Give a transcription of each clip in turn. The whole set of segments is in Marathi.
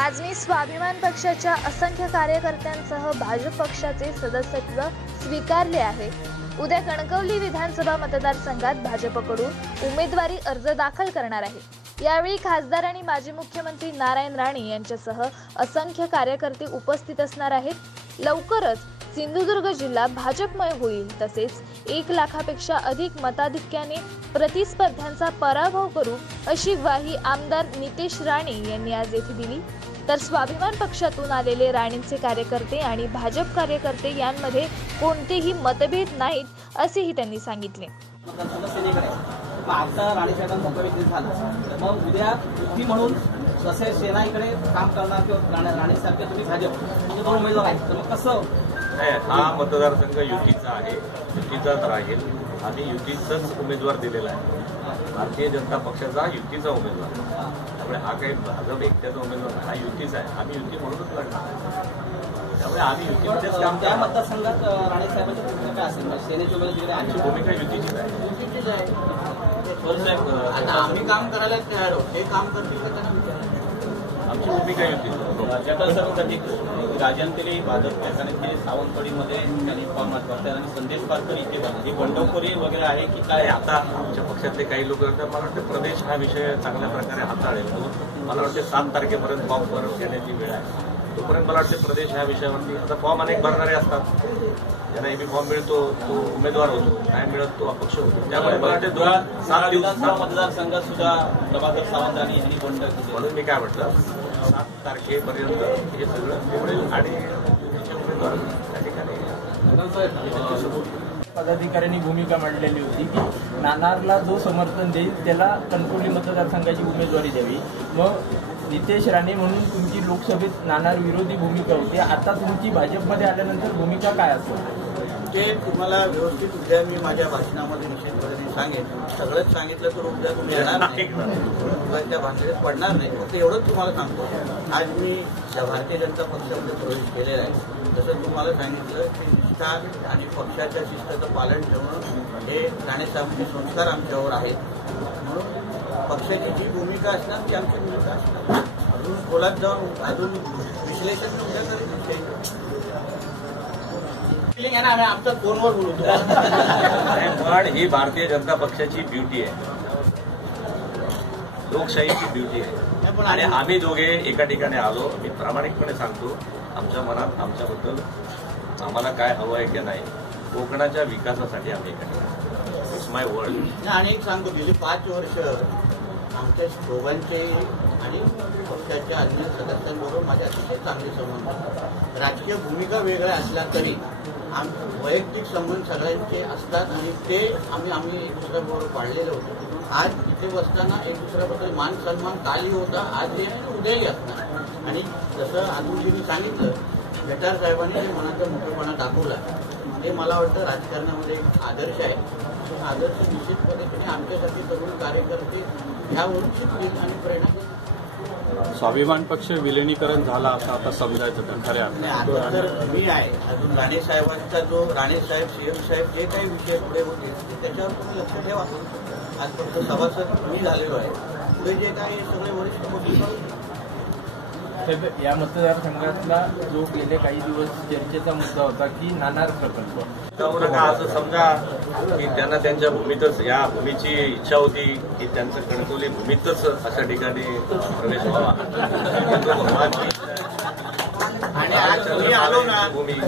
आज मी स्वाभिमान पक्षाच्या असंख्य कार्यकर्त्यांसह भाजप पक्षाचे सदस्यत्व स्वीकारले आहे। उद्या कणकवली विधानसभा मतदारसंघात भाजपकडून उमेदवारी अर्ज दाखल करणार आहे। यावेळी खासदार आणि माजी मुख्यमंत्री नारायण राणे यांच्यासह असंख्य कार्यकर्ते उपस्थित असणार आहेत। लवकरच सिंधुदुर्ग जिल्हा भाजपमय होईल, तसेच 1 लाखापेक्षा अधिक मताधिक्याने प्रतिस्पर्ध्यांचा पराभव करू अशी ग्वाही आमदार नितेश राणे यांनी आज येथे दिली। तर स्वाभिमान पक्षातून आलेले राणेंचे कार्यकर्ते आणि भाजप कार्यकर्ते यांमध्ये कोणतेही मतभेद नाहीत, असेही त्यांनी सांगितले। आता राणेसाहेबांचा प्रवेश झाला, मग उद्या युती म्हणून जसे सेना इकडे काम करणार किंवा राणेसाहेब तुम्ही भाजप म्हणजे 2 उमेदवार आहेत, तर मग कसं? हा मतदारसंघ युतीचा आहे, युतीचाच राहील आणि युतीचाच उमेदवार दिलेला आहे। भारतीय जनता पक्षाचा युतीचा उमेदवार, त्यामुळे हा काही भाजप एकट्याचा उमेदवार, हा युतीचा आहे। आम्ही युती म्हणूनच लढणार, त्यामुळे आम्ही युतीमध्येच काम। त्या मतदारसंघात राणेसाहेबांची भूमिका काय असेल? सेनेची उमेदवारी आमची भूमिका युतीचीच आहे। युतीचीच आहे। आता आम्ही काम करायला तयार आहोत, हे काम करतील का त्यांना विचारायचं? आमची भूमिका युतीची। जटासाठी राजनतेली भाजप पक्षाने सावंतवाडीमध्ये त्यांनी फॉर्म करतात आणि संदेश पारकर इथे ही बंडखोरी वगैरे आहे की काय? आता आमच्या पक्षातले काही लोक मला वाटतं प्रदेश हा विषय चांगल्या प्रकारे हाताळेल। मला वाटते 7 तारखेपर्यंत फॉर्म भरून घेण्याची वेळ आहे, तोपर्यंत मला वाटते प्रदेश ह्या विषयावरती आता फॉर्म अनेक भरणारे असतात, ज्यांना एबी फॉर्म मिळतो तो उमेदवार होतो, नाही मिळत तो अपक्ष होतो। त्यामुळे मला वाटते 7 दिवस मतदारसंघात सुद्धा प्रभाकर सावंतांनी यांनी बंड केली, म्हणून मी काय म्हटलं 7 तारखेपर्यंत हे सगळं निवडेल आणि उमेदवार त्या ठिकाणी पदाधिकाऱ्यांनी भूमिका मांडलेली होती की नानारला जो समर्थन देईल त्याला कणकवली मतदारसंघाची उमेदवारी द्यावी। मग नितेश राणे म्हणून तुमची लोकसभेत नानार विरोधी भूमिका होती, आता तुमची भाजपमध्ये आल्यानंतर भूमिका काय असेल? ते तुम्हाला व्यवस्थित उद्या मी माझ्या भाषणामध्ये निश्चितपणे सांगेन। सगळंच सांगितलं तर उद्या तुम्ही येणार नाही, त्या भाषेत पडणार नाही। फक्त एवढंच तुम्हाला सांगतो, आज मी भारतीय जनता पक्षामध्ये प्रवेश केलेला आहे। तसं तुम्हाला सांगितलं की निष्ठा आणि पक्षाच्या शिस्ताचं पालन ठेवणं हे राणेसाहेबांचे संस्कार आमच्यावर आहेत। म्हणून पक्षाची जी भूमिका असणार ती आमची भूमिका असणार। अजून खोलात जाऊन अजून विश्लेषण उद्या करेल, आमच्या फोनवर बोलतो। पण ही भारतीय जनता पक्षाची ब्युटी आहे, लोकशाहीची ब्युटी आहे। आणि आम्ही दोघे एका ठिकाणी आलो, मी प्रामाणिकपणे सांगतो, आमच्या मनात आमच्याबद्दल आम्हाला काय हवं आहे की नाही, कोकणाच्या विकासासाठी आम्ही एका ठिकाणी, इट्स माय वर्ल्ड। आणि सांगतो गेली 5 वर्ष आमच्या दोघांचे आणि पक्षाच्या अन्य सदस्यांबरोबर माझे अतिशय चांगले संबंध। राजकीय भूमिका वेगळ्या असल्या तरी वैयक्तिक संबंध सगळ्यांचे असतात आणि ते आम्ही एक दुसऱ्याबरोबर पाळलेले होते। आज इथे बसताना एक दुसऱ्याबद्दल मान सन्मान कालही होता, आजही आणि उद्याही असणार। आणि जसं अजूनही मी सांगितलं, गटार साहेबांनी जे मनाचा मोठेपणा दाखवला ते मला वाटतं राजकारणामध्ये एक आदर्श आहे। आदर्श निश्चित पद्धतीने आमच्यासाठी तरुण कार्यकर्ते ह्यावरून शिकतील आणि प्रेरणा घेतील। स्वाभिमान पक्ष विलिनीकरण झाला असं आता समजायचं तर खऱ्या आता तर मी आहे, अजून राणेसाहेबांचा जो राणेसाहेब सीएम साहेब जे काही विषय पुढे होते त्याच्यावर तुम्ही लक्ष ठेवा। आज फक्त सभासद मी झालेलो आहे, पुढे जे काही सगळे वरिष्ठ होतील। या मतदारसंघातला जो गेले काही दिवस चर्चेचा मुद्दा होता की नानार प्रकल्प, असं समजा की त्यांना त्यांच्या भूमीतच, या भूमीची इच्छा होती की त्यांचं कणकवली भूमीतच अशा ठिकाणी प्रवेश व्हावा। आणि आज तुम्ही आलो ना,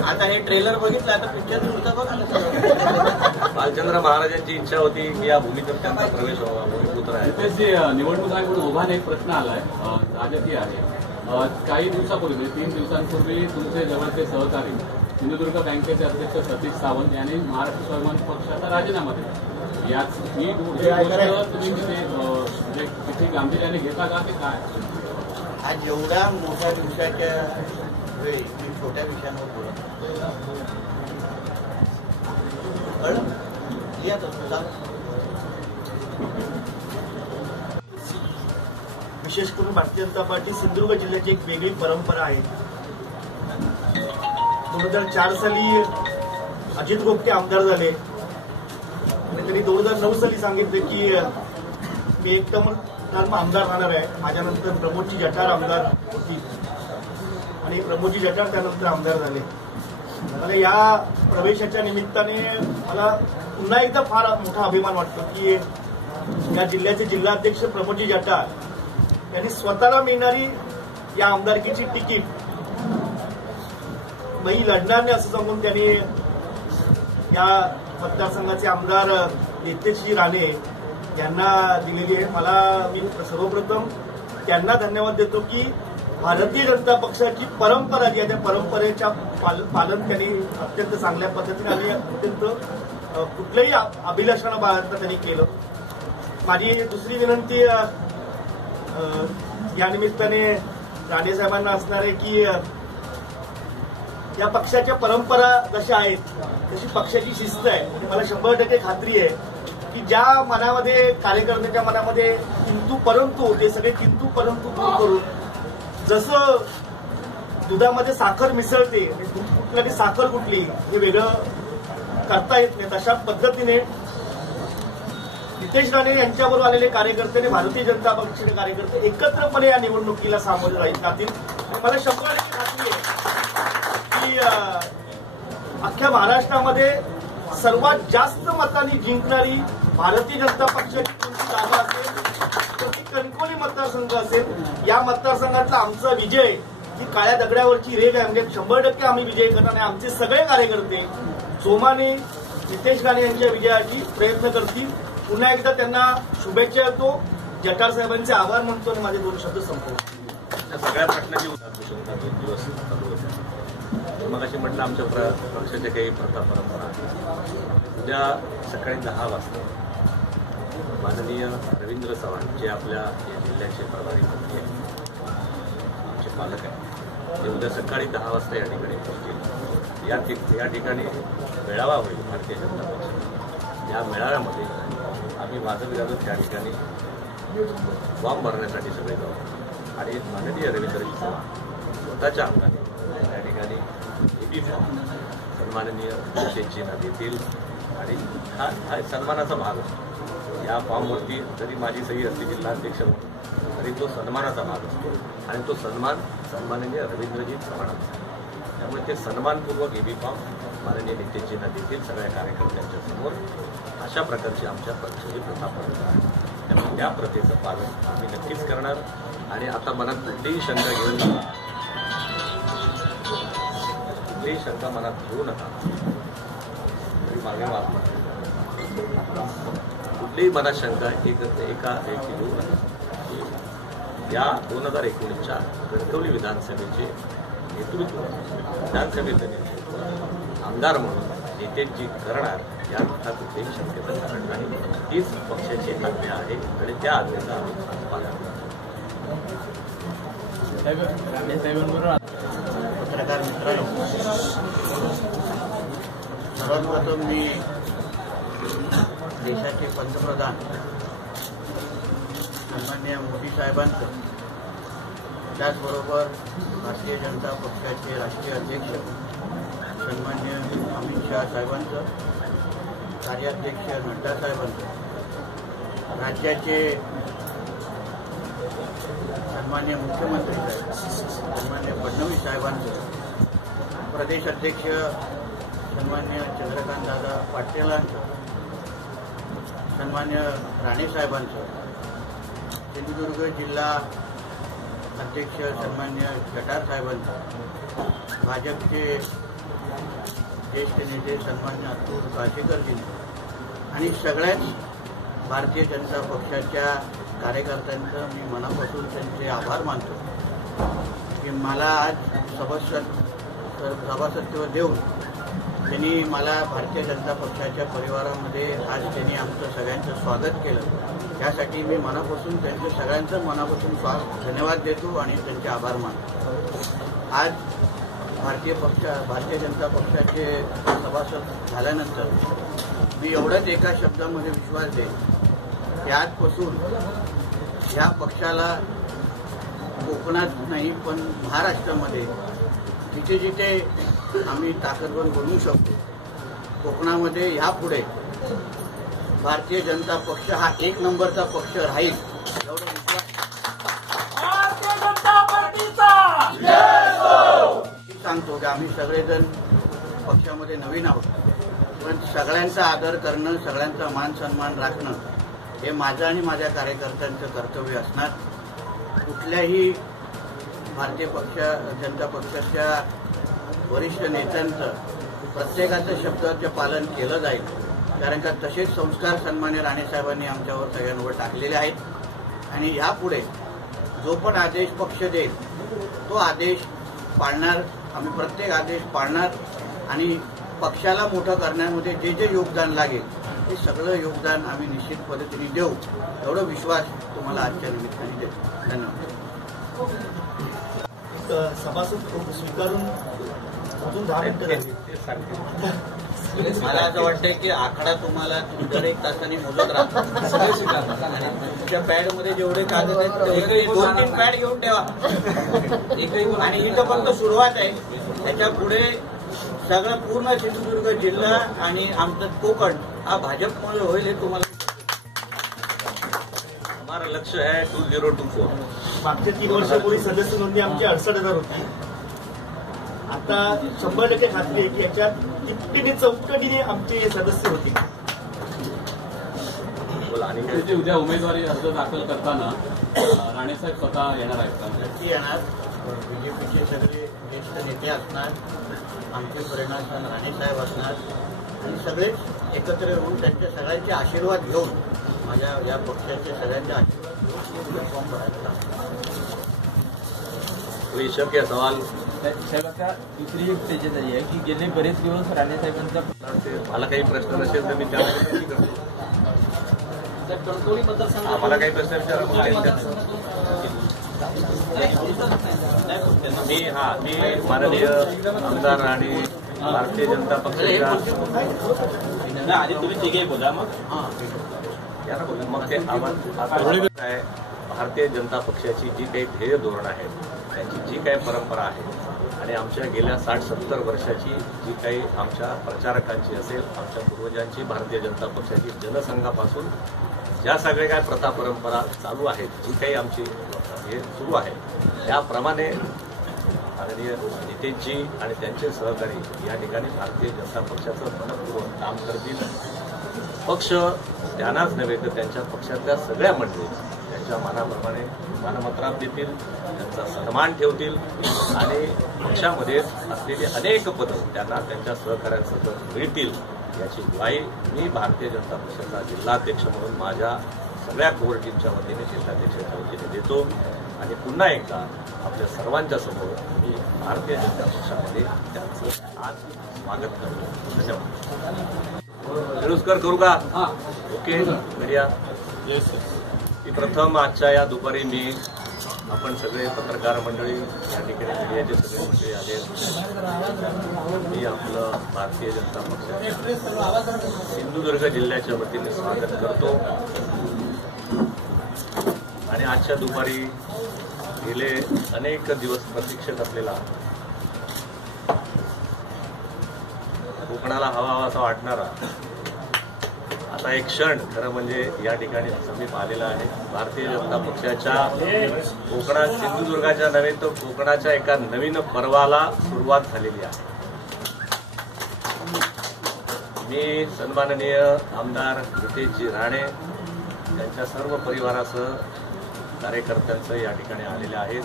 आता हे ट्रेलर बघितलं, आता पिक्चर तुमचा बघा। बालचंद्र महाराजांची इच्छा होती की या भूमीतच त्यांचा प्रवेश व्हावा, भूमिपुत्र आहे। निवडणूक आयोगाकडून उभाने एक प्रश्न आलाय, राजकीय आहे। काही दिवसापूर्वी म्हणजे 3 दिवसांपूर्वी तुमचे जवळचे सहकारी सिंधुदुर्ग बँकेचे अध्यक्ष सतीश सावंत यांनी महाराष्ट्र स्वाभिमान पक्षाचा राजीनामा दिला। याच ही तुम्ही किती गांभीर्याने घेता का ते काय? आज एवढ्या मोठ्या दिवसाच्या वेळी मी छोट्या विषयांवर बोलत विशेष करून भारतीय जनता पार्टी सिंधुदुर्ग जिल्ह्याची एक वेगळी परंपरा आहे। 2004 साली अजित गोपटे आमदार झाले आणि त्यांनी 2009 साली सांगितलं की मी एक टर्म आमदार राहणार आहे, माझ्यानंतर प्रमोदची जटार आमदार होती। आणि प्रमोदजी जठार त्यानंतर आमदार झाले. मला या प्रवेशाच्या निमित्ताने मला पुन्हा एकदा फार मोठा अभिमान वाटतो की या जिल्ह्याचे जिल्हाध्यक्ष प्रमोदजी जठार यांनी स्वतःला मिळणारी या आमदारकीची तिकीट मी लढणार नाही असं सांगून त्यांनी या मतदारसंघाचे आमदार नितेशजी राणे यांना दिलेली आहे. मी सर्वप्रथम त्यांना धन्यवाद देतो की भारतीय जनता पक्षाची परंपरा जी आहे त्या परंपरेच्या पालन त्यांनी अत्यंत चांगल्या पद्धतीने आणि अत्यंत कुठल्याही अभिलाषानं बाळगता त्यांनी केलं. माझी दुसरी विनंती या निमित्ताने राणे साहेबांना असणार आहे की या पक्षाच्या परंपरा जशा आहेत तशी पक्षाची शिस्त आहे. मला 100% खात्री आहे की ज्या मनामध्ये कार्यकर्त्याच्या मनामध्ये किंतु परंतु ते सगळे किंतु परंतु दूर करून जसं दुधामध्ये साखर मिसळते दूध कुठलं आणि साखर कुठली हे वेगळं करता येत नाही तशा पद्धतीने नितेश राणे यांच्याबरोबर आलेले कार्यकर्ते आणि भारतीय जनता पक्षाचे कार्यकर्ते एकत्रपणे या निवडणुकीला सामोरे जातील. मला 100% खात्री आहे की अख्ख्या महाराष्ट्रामध्ये सर्वात जास्त मतांनी जिंकणारी भारतीय जनता पक्षाची कोणती जागा असेल तर ती कणकवली मतदारसंघ असेल. या मतदारसंघातला आमचा विजय ही काळ्या दगडावरची रेग आहे. म्हणजे 100% आम्ही विजय करणार आणि आमचे सगळे कार्यकर्ते जोमाने नितेश राणे यांच्या विजयाची प्रयत्न करतील. पुन्हा एकदा त्यांना शुभेच्छा देतो. जठार साहेबांचे आभार मानतो आणि माझे 2 शब्द संपवतो. त्या सगळ्या प्रश्नाची उदाहरण 2 दिवस चालू होते. मग अशी म्हटलं आमच्या पक्षाच्या काही प्रथा परंपरा उद्या सकाळी 10 वाजता माननीय रवींद्र चव्हाण जे आपल्या या जिल्ह्याचे प्रभारी मंत्री आहेत आमचे पालक आहेत ते उद्या सकाळी 10 वाजता या ठिकाणी पोहोचतील. या ठिकाणी मेळावा होईल भारतीय जनता पक्षाचा. या मेळाव्यामध्ये आम्ही वाजत गाजत त्या ठिकाणी फॉर्म भरण्यासाठी सगळे जाऊ आणि माननीय रवींद्रजी चव्हाण स्वतःच्या अंगाने त्या ठिकाणी एबी फॉर्म सन्माननीय नितेशजींना देतील आणि हा सन्मानाचा भाग असतो. या फॉर्मवरती जरी माझी सही असते जिल्हाध्यक्ष म्हणून तरी तो सन्मानाचा भाग असतो आणि तो सन्मान सन्माननीय रवींद्रजी चव्हाणांचा. त्यामुळे ते सन्मानपूर्वक एबी फॉर्म माननीय नितेशजींना देतील सगळ्या कार्यकर्त्यांच्या समोर. अशा प्रकारची आमच्या पक्षाची प्रथा परंपरा आहे. त्यामुळे त्या प्रथेचं पालन आम्ही नक्कीच करणार आणि आता मनात कुठलीही शंका घेऊ नका. कुठलीही शंका मनात घेऊ नका. तरी मागे माफ कुठलीही मनात शंका एका घेऊ नका. या 2019च्या कणकवली विधानसभेचे नेतृत्व विधानसभेचं नेतृत्व आमदार म्हणून नितेशजी करणार यात कुठलीही शक्यता कारण नाही. हीच पक्षाची आज्ञा आहे आणि त्या आज्ञेचा आम्ही पालन पत्रकार मित्रांनो, सर्वात प्रथम मी देशाचे पंतप्रधान सन्माननीय मोदी साहेबांचं त्याचबरोबर भारतीय जनता पक्षाचे राष्ट्रीय अध्यक्ष सन्माननीय अमित शहा साहेबांचं, कार्याध्यक्ष नड्डा साहेबांचं, राज्याचे सन्माननीय मुख्यमंत्री साहेब सन्माननीय फडणवीस साहेबांचं, प्रदेश अध्यक्ष सन्माननीय चंद्रकांतदादा पाटीलांचं, सन्माननीय राणे साहेबांचं, सिंधुदुर्ग जिल्हा अध्यक्ष सन्माननीय जठार साहेबांचं, भाजपचे ज्येष्ठ नेते सन्मान्य अतुल काशीकरजींनी आणि सगळ्याच भारतीय जनता पक्षाच्या कार्यकर्त्यांचं मी मनापासून त्यांचे आभार मानतो की मला आज सभासदत्व देऊन त्यांनी मला भारतीय जनता पक्षाच्या परिवारामध्ये आज त्यांनी आमचं सगळ्यांचं स्वागत केलं. त्यासाठी मी मनापासून त्यांचं सगळ्यांचं मनापासून धन्यवाद देतो आणि त्यांचे आभार मानतो. आज भारतीय जनता पक्षाचे सभासद झाल्यानंतर मी एवढंच एका शब्दामध्ये विश्वास देईन की आजपासून या पक्षाला कोकणात नाही पण महाराष्ट्रामध्ये जिथे जिथे आम्ही ताकदवर बनवू शकतो कोकणामध्ये यापुढे भारतीय जनता पक्ष हा 1 नंबरचा पक्ष राहील एवढं विश्वास. सांगतो की आम्ही सगळेजण पक्षामध्ये नवीन आहोत, पण सगळ्यांचा आदर करणं, सगळ्यांचा मान सन्मान राखणं हे माझं आणि माझ्या कार्यकर्त्यांचं कर्तव्य असणार. कुठल्याही भारतीय जनता पक्षाच्या वरिष्ठ नेत्यांचं प्रत्येकाचं शब्दाचं पालन केलं जाईल, कारण का तसेच संस्कार सन्मान्य राणेसाहेबांनी आमच्यावर सगळ्यांवर टाकलेले आहेत. आणि यापुढे जो पण आदेश पक्ष देईल तो आदेश पाळणार. आम्ही प्रत्येक आदेश पाळणार आणि पक्षाला मोठं करण्यामध्ये जे जे योगदान लागेल ते सगळं योगदान आम्ही निश्चित पद्धतीने देऊ, एवढा विश्वास तुम्हाला आजच्या निमित्ताने देतो. धन्यवाद. सभासद स्वीकारून अजून 10 मिनिटं झाली. मला असं वाटतंय की आखाडा तुम्हाला दर 1 तासाने मोजत राहतो. सगळे स्वीकारतात आणि तुमच्या पॅडमध्ये जेवढे कागद आहेत तेवढे 2-3 पॅड घेऊन ठेवा. आणि इथं फक्त सुरुवात आहे, त्याच्या पुढे सगळं पूर्ण सिंधुदुर्ग जिल्हा आणि आमचं कोकण हा भाजपमुळे होईल हे तुम्हाला. हमारा लक्ष्य है 2024. मागच्या 3 वर्षापूर्वी सदस्य नोंदणी आमची 68,000 होती. आता 100% खात्री आहे की याच्यात तिप्पटीने चौपटीने आमचे सदस्य होतील. आणि उद्या उमेदवारी अर्ज दाखल करताना राणेसाहेब स्वतः येणार आहेत का? नक्की येणार. बीजेपीचे सगळे ज्येष्ठ नेते असणार, आमचे प्रेरणास्थान राणेसाहेब असणार आणि सगळेच एकत्र येऊन त्यांच्या सगळ्यांचे आशीर्वाद घेऊन माझ्या या पक्षाचे सगळ्यांचे आशीर्वाद घेऊन फॉर्म भरायला कोई शक या सवाल? साहेब आता दुसरी एक त्याच्यात आहे की गेले बरेच दिवस राणेसाहेबांचा मला काही प्रश्न नसेल तर मी त्यामध्ये करतो. कणकवलीबद्दल सांगा. आम्हाला काही प्रश्न विचारा. मी माननीय आमदार आणि भारतीय जनता पक्षाच्या आधी तुम्ही तिघे बोला मग ते काय भारतीय जनता पक्षाची जी काही ध्येय धोरण आहेत, त्यांची जी काही परंपरा आहे आणि आमच्या गेल्या 60-70 वर्षाची जी काही आमच्या प्रचारकांची असेल, आमच्या पूर्वजांची भारतीय जनता पक्षाची जनसंघापासून ज्या सगळ्या काय प्रथा परंपरा चालू आहेत, जी काही आमची हे सुरू आहे, त्याप्रमाणे माननीय नितेशजी आणि त्यांचे सहकारी या ठिकाणी भारतीय जनता पक्षाचं मनपूर्वक काम करतील. पक्ष त्यांनाच नव्हे तर त्यांच्या पक्षातल्या सगळ्या मंडळी त्यांच्या मानाप्रमाणे मानमत्रात देतील, त्यांचा सन्मान ठेवतील आणि पक्षामध्ये असलेली अनेक पदं त्यांना त्यांच्या सहकाऱ्यांसोबत मिळतील याची ग्वाही मी भारतीय जनता पक्षाचा जिल्हाध्यक्ष म्हणून माझ्या सगळ्या कोर टीमच्या वतीने जिल्हाध्यक्षाच्या वतीने देतो. आणि पुन्हा एकदा आपल्या सर्वांच्या समोर मी भारतीय जनता पक्षामध्ये त्यांचं आज स्वागत करतो. धन्यवाद. निरुस्कर करू का? Okay media. की प्रथम आजच्या या दुपारी मी आपण सगळे पत्रकार मंडळी या ठिकाणी मीडियाचे सगळे मंडळी आले. मी आपलं भारतीय जनता पक्षाच्या सिंधुदुर्ग जिल्ह्याच्या वतीने स्वागत करतो. आणि आजच्या दुपारी गेले अनेक दिवस प्रतीक्षेत असलेला कोकणाला हवा वाटणारा आता एक क्षण खरं म्हणजे या ठिकाणी समीप आलेला आहे. भारतीय जनता पक्षाच्या कोकणात सिंधुदुर्गाच्या नव्हे तर कोकणाच्या एका नवीन पर्वाला सुरुवात झालेली आहे. मी सन्माननीय आमदार नितेशजी राणे त्यांच्या सर्व परिवारासह कार्यकर्त्यांसह या ठिकाणी आलेले आहेत.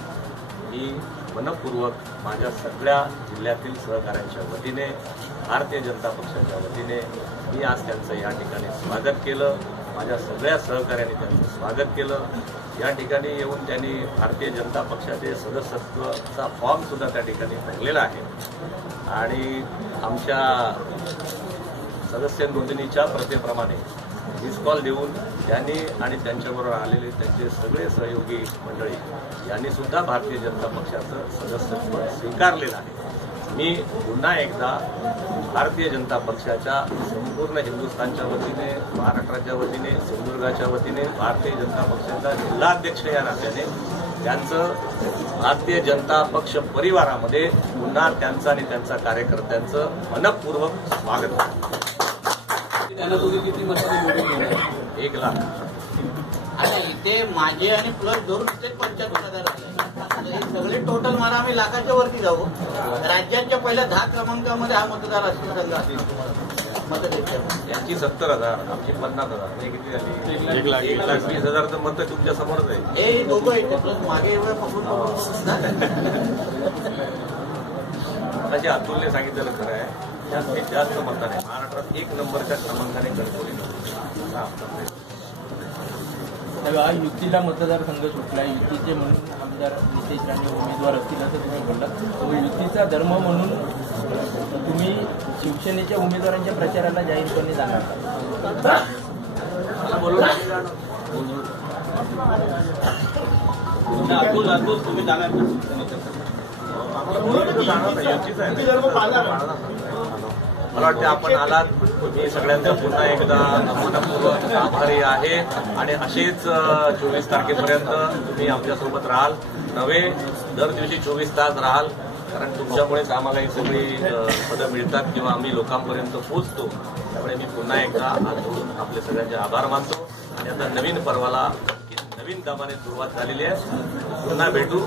मी मनपूर्वक माझ्या सगळ्या जिल्ह्यातील सहकाऱ्यांच्या वतीने भारतीय जनता पक्षाच्या वतीने मी आज त्यांचं या ठिकाणी स्वागत केलं. माझ्या सगळ्या सहकाऱ्यांनी त्यांचं स्वागत केलं. या ठिकाणी येऊन त्यांनी भारतीय जनता पक्षाचे सदस्यत्वाचा फॉर्म सुद्धा त्या ठिकाणी भरलेला आहे आणि आमच्या सदस्य नोंदणीच्या प्रथेप्रमाणे मिस कॉल देऊन त्यांनी आणि त्यांच्याबरोबर आलेले त्यांचे सगळे सहयोगी मंडळी यांनी सुद्धा भारतीय जनता पक्षाचं सदस्यत्व स्वीकारलेलं आहे. मी पुन्हा एकदा भारतीय जनता पक्षाच्या संपूर्ण हिंदुस्थानच्या वतीने, महाराष्ट्राच्या वतीने, सिंधुदुर्गाच्या वतीने भारतीय जनता पक्षाचा जिल्हाध्यक्ष या नात्याने त्यांचं भारतीय जनता पक्ष परिवारामध्ये पुन्हा त्यांचं आणि त्यांच्या कार्यकर्त्यांचं मनपूर्वक स्वागत करतो. त्यांना तुम्ही किती मतांनी निवडून येणार? 1 लाख. आता इथे माझे आणि प्लस 2 ते 75,000 हे सगळे टोटल मला आम्ही लाखाच्या वरती जाऊ. राज्याच्या पहिल्या 10 क्रमांकामध्ये हा मतदारसंघ असेल. यांची 70,000, आमची 50,000, म्हणजे किती झाली? 1,20,000 मत तुमच्या समोरच आहे. हे दोघं येते मागे पकडून जे अतुलने सांगितलेलं खरं आहे. जास्तीत जास्त मतदान आहे महाराष्ट्रात 1 नंबरच्या क्रमांकाने कणकवली. हा युतीला मतदारसंघ सुटला. युतीचे म्हणून आमदार नितेश राणे उमेदवार असतील असं तुम्ही बोललात. युतीचा धर्म म्हणून तुम्ही शिवसेनेच्या उमेदवारांच्या प्रचाराला जाहीरपणे जाणार का? अतुल तुम्ही जाणार मला वाटतं आपण आलात. मी सगळ्यांचा पुन्हा एकदा मनपूर्वक आभारी आहे आणि असेच 24 तारखेपर्यंत तुम्ही आमच्यासोबत राहाल. नव्हे दर दिवशी 24 तास राहाल. कारण तुमच्यामुळेच आम्हाला ही सगळी पदं मिळतात किंवा आम्ही लोकांपर्यंत पोहोचतो. त्यामुळे मी पुन्हा एकदा हात जोडून आपले सगळ्यांचे आभार मानतो आणि आता नवीन पर्वाला नवीन कामाने सुरुवात झालेली आहे. पुन्हा भेटू.